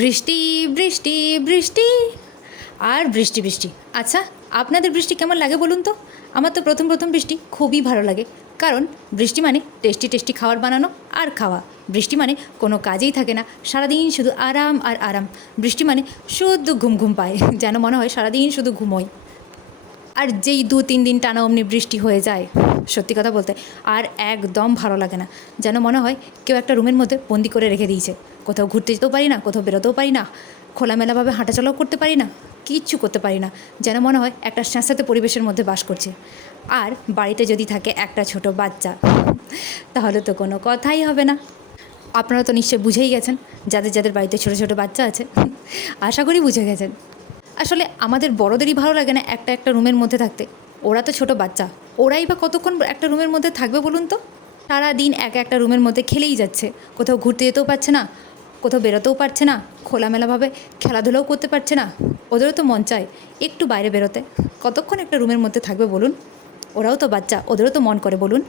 বৃষ্টি বৃষ্টি বৃষ্টি আর বৃষ্টি বৃষ্টি। আচ্ছা, আপনাদের বৃষ্টি কেমন লাগে বলুন তো? আমার তো প্রথম প্রথম বৃষ্টি খুবই ভালো লাগে, কারণ বৃষ্টি মানে টেস্টি টেস্টি খাবার বানানো আর খাওয়া। বৃষ্টি মানে কোনো কাজেই থাকে না, সারাদিন শুধু আরাম আর আরাম। বৃষ্টি মানে শুধু ঘুম ঘুম পায়, যেন মনে হয় সারাদিন শুধু ঘুমোই। আর যেই 2-3 দিন টানা অমনি বৃষ্টি হয়ে যায়, সত্যি কথা বলতে আর একদম ভালো লাগে না। যেন মনে হয় কেউ একটা রুমের মধ্যে বন্দি করে রেখে দিয়েছে। কোথাও ঘুরতে যেতেও পারি না, কোথাও বেরোতেও পারি না, খোলামেলাভাবে হাঁটাচলাও করতে পারি না, কিচ্ছু করতে পারি না। যেন মনে হয় একটা স্যাঁতস্যাঁতে পরিবেশের মধ্যে বাস করছে। আর বাড়িতে যদি থাকে একটা ছোট বাচ্চা, তাহলে তো কোনো কথাই হবে না। আপনারা তো নিশ্চয়ই বুঝেই গেছেন, যাদের যাদের বাড়িতে ছোটো ছোটো বাচ্চা আছে, আশা করি বুঝে গেছেন। আসলে আমাদের বড়দেরই ভালো লাগে না একটা একটা রুমের মধ্যে থাকতে। ওরা তো ছোট বাচ্চা, ওরাই বা কতক্ষণ একটা রুমের মধ্যে থাকবে বলুন তো? সারা দিন এক একটা রুমের মধ্যে খেলেই যাচ্ছে, কোথাও ঘুরতে যেতেও পারছে না, কোথাও বেরোতেও পারছে না, খোলামেলাভাবে খেলাধুলাও করতে পারছে না। ওদেরও তো মন চায় একটু বাইরে বেরোতে। কতক্ষণ একটা রুমের মধ্যে থাকবে বলুন? ওরাও তো বাচ্চা, ওদেরও তো মন করে বলুন।